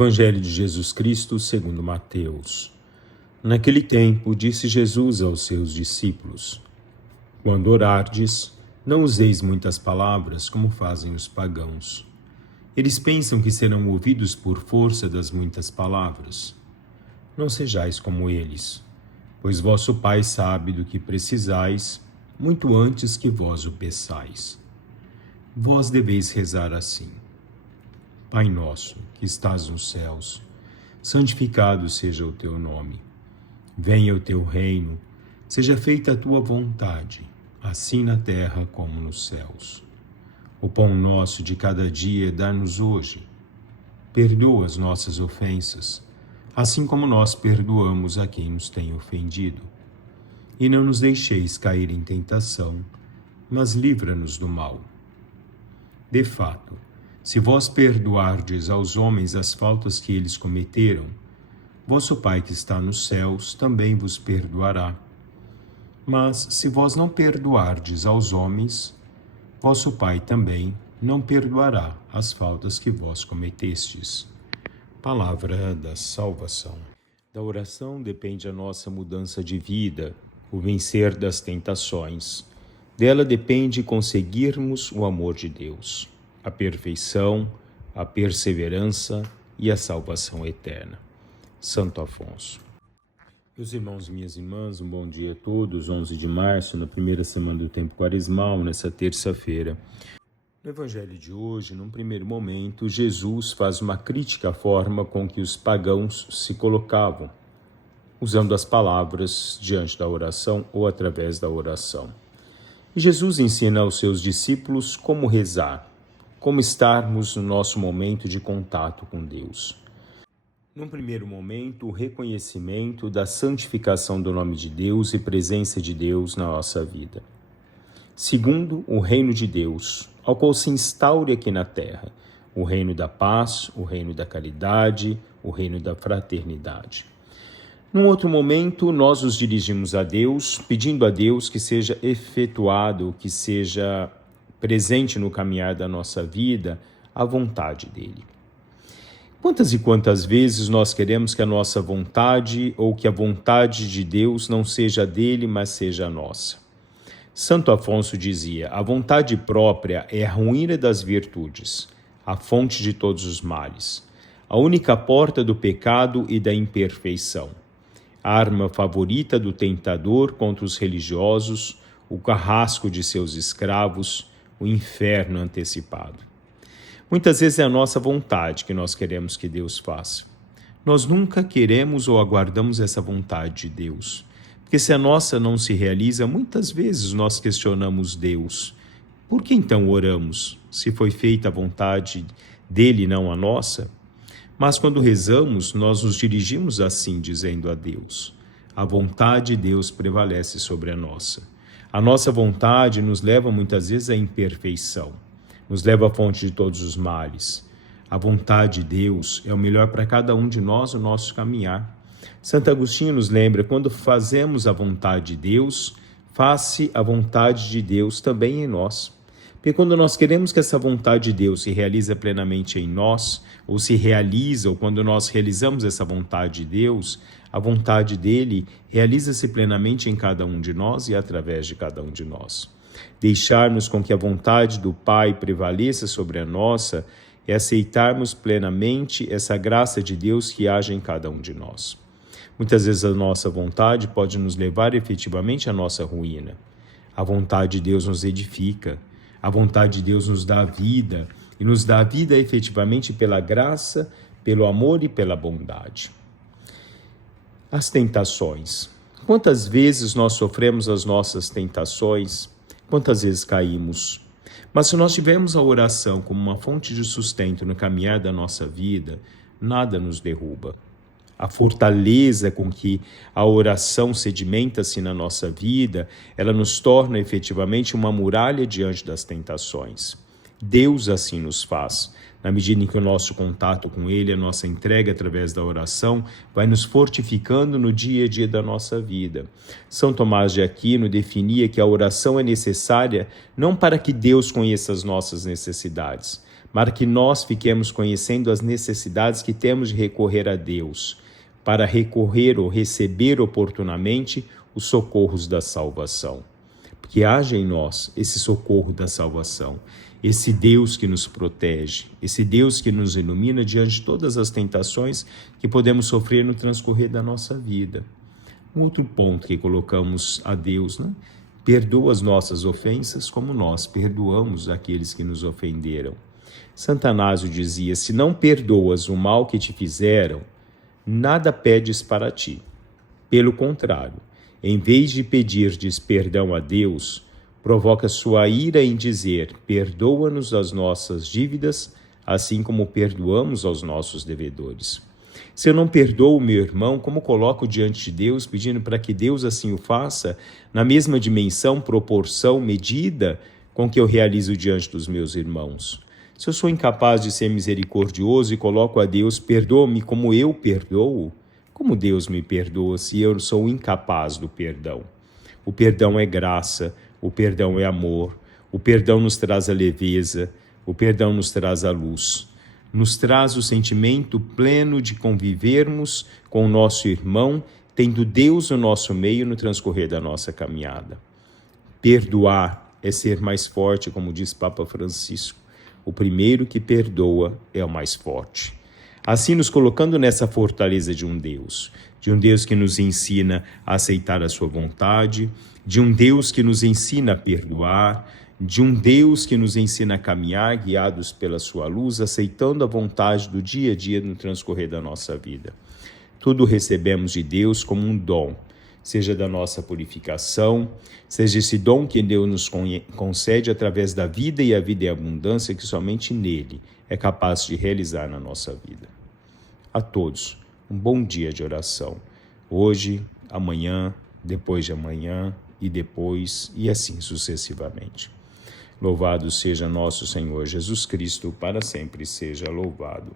Evangelho de Jesus Cristo segundo Mateus. Naquele tempo, disse Jesus aos seus discípulos: Quando orardes, não useis muitas palavras, como fazem os pagãos. Eles pensam que serão ouvidos por força das muitas palavras. Não sejais como eles, pois vosso Pai sabe do que precisais, muito antes que vós o peçais. Vós deveis rezar assim: Pai nosso, que estás nos céus, santificado seja o teu nome. Venha o teu reino, seja feita a tua vontade, assim na terra como nos céus. O pão nosso de cada dia dá-nos hoje. Perdoa as nossas ofensas, assim como nós perdoamos a quem nos tem ofendido. E não nos deixeis cair em tentação, mas livra-nos do mal. De fato, se vós perdoardes aos homens as faltas que eles cometeram, vosso Pai que está nos céus também vos perdoará. Mas se vós não perdoardes aos homens, vosso Pai também não perdoará as faltas que vós cometestes. Palavra da salvação. Da oração depende a nossa mudança de vida, o vencer das tentações. Dela depende conseguirmos o amor de Deus, a perfeição, a perseverança e a salvação eterna. Santo Afonso. Meus irmãos e minhas irmãs, um bom dia a todos. 11 de março, na primeira semana do tempo quaresmal, nessa terça-feira. No Evangelho de hoje, num primeiro momento, Jesus faz uma crítica à forma com que os pagãos se colocavam, usando as palavras diante da oração ou através da oração. E Jesus ensina aos seus discípulos como rezar, como estarmos no nosso momento de contato com Deus. Num primeiro momento, o reconhecimento da santificação do nome de Deus e presença de Deus na nossa vida. Segundo, o reino de Deus, ao qual se instaure aqui na terra, o reino da paz, o reino da caridade, o reino da fraternidade. Num outro momento, nós nos dirigimos a Deus, pedindo a Deus que seja efetuado, que seja presente no caminhar da nossa vida, a vontade dele. Quantas e quantas vezes nós queremos que a nossa vontade ou que a vontade de Deus não seja dele, mas seja a nossa? Santo Afonso dizia: a vontade própria é a ruína das virtudes, a fonte de todos os males, a única porta do pecado e da imperfeição, a arma favorita do tentador contra os religiosos, o carrasco de seus escravos, o inferno antecipado. Muitas vezes é a nossa vontade que nós queremos que Deus faça. Nós nunca queremos ou aguardamos essa vontade de Deus. Porque se a nossa não se realiza, muitas vezes nós questionamos Deus. Por que então oramos, se foi feita a vontade dele e não a nossa? Mas quando rezamos, nós nos dirigimos assim, dizendo a Deus: a vontade de Deus prevalece sobre a nossa. A nossa vontade nos leva muitas vezes à imperfeição, nos leva à fonte de todos os males. A vontade de Deus é o melhor para cada um de nós, o nosso caminhar. Santo Agostinho nos lembra: quando fazemos a vontade de Deus, faz-se a vontade de Deus também em nós. Porque quando nós queremos que essa vontade de Deus se realize plenamente em nós, ou se realiza, ou quando nós realizamos essa vontade de Deus, a vontade dele realiza-se plenamente em cada um de nós e através de cada um de nós. Deixarmos com que a vontade do Pai prevaleça sobre a nossa é aceitarmos plenamente essa graça de Deus que age em cada um de nós. Muitas vezes a nossa vontade pode nos levar efetivamente à nossa ruína. A vontade de Deus nos edifica, a vontade de Deus nos dá vida, e nos dá a vida efetivamente pela graça, pelo amor e pela bondade. As tentações. Quantas vezes nós sofremos as nossas tentações? Quantas vezes caímos? Mas se nós tivermos a oração como uma fonte de sustento no caminhar da nossa vida, nada nos derruba. A fortaleza com que a oração sedimenta-se na nossa vida, ela nos torna efetivamente uma muralha diante das tentações. Deus assim nos faz. Na medida em que o nosso contato com Ele, a nossa entrega através da oração, vai nos fortificando no dia a dia da nossa vida. São Tomás de Aquino definia que a oração é necessária não para que Deus conheça as nossas necessidades, para que nós fiquemos conhecendo as necessidades que temos de recorrer a Deus, para recorrer ou receber oportunamente os socorros da salvação. Que haja em nós esse socorro da salvação, esse Deus que nos protege, esse Deus que nos ilumina diante de todas as tentações que podemos sofrer no transcorrer da nossa vida. Um outro ponto que colocamos a Deus, né? Perdoa as nossas ofensas como nós perdoamos aqueles que nos ofenderam. Santo Anásio dizia, se não perdoas o mal que te fizeram, nada pedes para ti. Pelo contrário, em vez de pedirdes perdão a Deus, provoca sua ira em dizer, perdoa-nos as nossas dívidas, assim como perdoamos aos nossos devedores. Se eu não perdoo o meu irmão, como coloco diante de Deus, pedindo para que Deus assim o faça, na mesma dimensão, proporção, medida com que eu realizo diante dos meus irmãos? Se eu sou incapaz de ser misericordioso e coloco a Deus, perdoa-me como eu perdoo, como Deus me perdoa se eu sou incapaz do perdão? O perdão é graça, o perdão é amor, o perdão nos traz a leveza, o perdão nos traz a luz. Nos traz o sentimento pleno de convivermos com o nosso irmão, tendo Deus no nosso meio no transcorrer da nossa caminhada. Perdoar é ser mais forte, como diz Papa Francisco. O primeiro que perdoa é o mais forte. Assim, nos colocando nessa fortaleza de um Deus que nos ensina a aceitar a sua vontade, de um Deus que nos ensina a perdoar, de um Deus que nos ensina a caminhar, guiados pela sua luz, aceitando a vontade do dia a dia no transcorrer da nossa vida. Tudo recebemos de Deus como um dom, seja da nossa purificação, seja esse dom que Deus nos concede através da vida e a vida em abundância que somente nele é capaz de realizar na nossa vida. A todos, um bom dia de oração. Hoje, amanhã, depois de amanhã e depois, e assim sucessivamente. Louvado seja nosso Senhor Jesus Cristo, para sempre seja louvado.